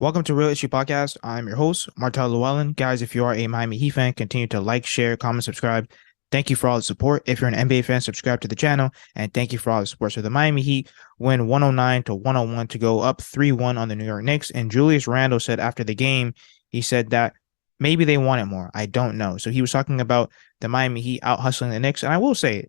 Welcome to Real Issue Podcast. I'm your host, Martel Llewellyn. Guys, if you are a Miami Heat fan, continue to like, share, comment, subscribe. Thank you for all the support. If you're an NBA fan, subscribe to the channel. And thank you for all the support. So the Miami Heat win 109 to 101 to go up 3-1 on the New York Knicks. And Julius Randle said after the game, he said that maybe they want it more. I don't know. So he was talking about the Miami Heat out hustling the Knicks. And I will say,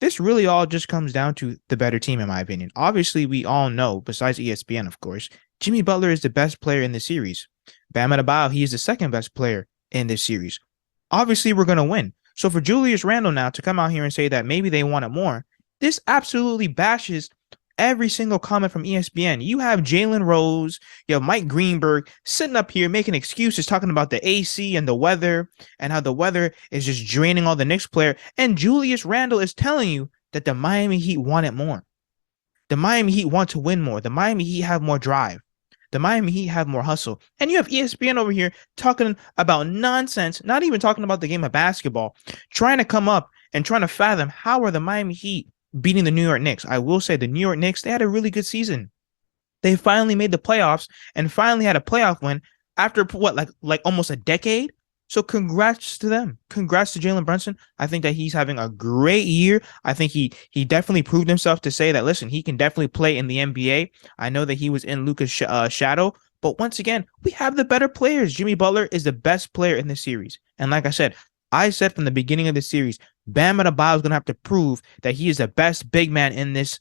this really all just comes down to the better team, in my opinion. Obviously, we all know, besides ESPN, of course, Jimmy Butler is the best player in the series. Bam Adebayo, he is the second best player in this series. Obviously, we're going to win. So for Julius Randle now to come out here and say that maybe they want it more, this absolutely bashes every single comment from ESPN. You have Jalen Rose, you have Mike Greenberg sitting up here making excuses, talking about the AC and the weather and how the weather is just draining all the Knicks player. And Julius Randle is telling you that the Miami Heat want it more. The Miami Heat want to win more. The Miami Heat have more drive. The Miami Heat have more hustle. And you have ESPN over here talking about nonsense, not even talking about the game of basketball, trying to come up and trying to fathom how are the Miami Heat beating the New York Knicks. I will say the New York Knicks, they had a really good season. They finally made the playoffs and finally had a playoff win after what, like almost a decade? So congrats to them. Congrats to Jalen Brunson. I think that he's having a great year. I think he definitely proved himself to say that, listen, he can definitely play in the NBA. I know that he was in Luka's shadow, but once again, we have the better players. Jimmy Butler is the best player in the series. And like I said from the beginning of the series, Bam Adebayo is going to have to prove that he is the best big man in this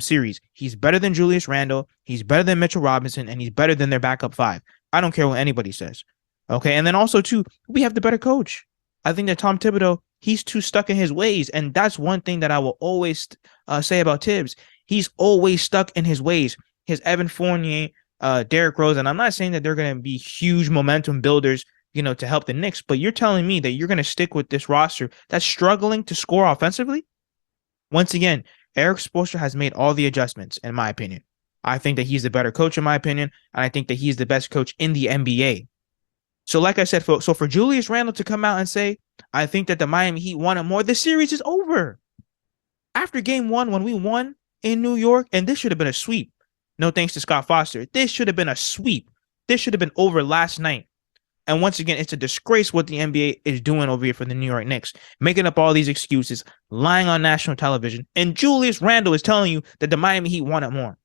series. He's better than Julius Randle. He's better than Mitchell Robinson, and he's better than their backup five. I don't care what anybody says. Okay, and then also, too, we have the better coach. I think that Tom Thibodeau, he's too stuck in his ways, and that's one thing that I will always say about Tibbs. He's always stuck in his ways. His Evan Fournier, Derrick Rose, and I'm not saying that they're going to be huge momentum builders, to help the Knicks, but you're telling me that you're going to stick with this roster that's struggling to score offensively? Once again, Eric Spoelstra has made all the adjustments, in my opinion. I think that he's the better coach, in my opinion, and I think that he's the best coach in the NBA. So like I said, folks, so for Julius Randle to come out and say, I think that the Miami Heat wanted more, the series is over. After game one, when we won in New York, and this should have been a sweep. No thanks to Scott Foster. This should have been a sweep. This should have been over last night. And once again, it's a disgrace what the NBA is doing over here for the New York Knicks, making up all these excuses, lying on national television, and Julius Randle is telling you that the Miami Heat wanted more.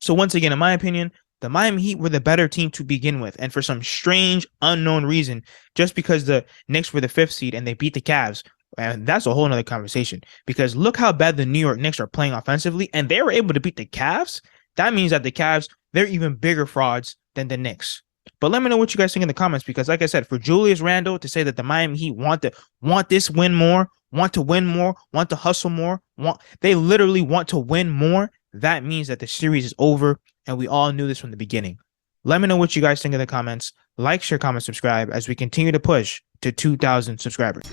So once again, in my opinion, the Miami Heat were the better team to begin with. And for some strange, unknown reason, just because the Knicks were the fifth seed and they beat the Cavs, and that's a whole nother conversation. Because look how bad the New York Knicks are playing offensively, and they were able to beat the Cavs. That means that the Cavs, they're even bigger frauds than the Knicks. But let me know what you guys think in the comments, because like I said, for Julius Randle to say that the Miami Heat want this win more, want to win more, want to hustle more, they literally want to win more, that means that the series is over. And we all knew this from the beginning. Let me know what you guys think in the comments. Like, share, comment, subscribe as we continue to push to 2,000 subscribers.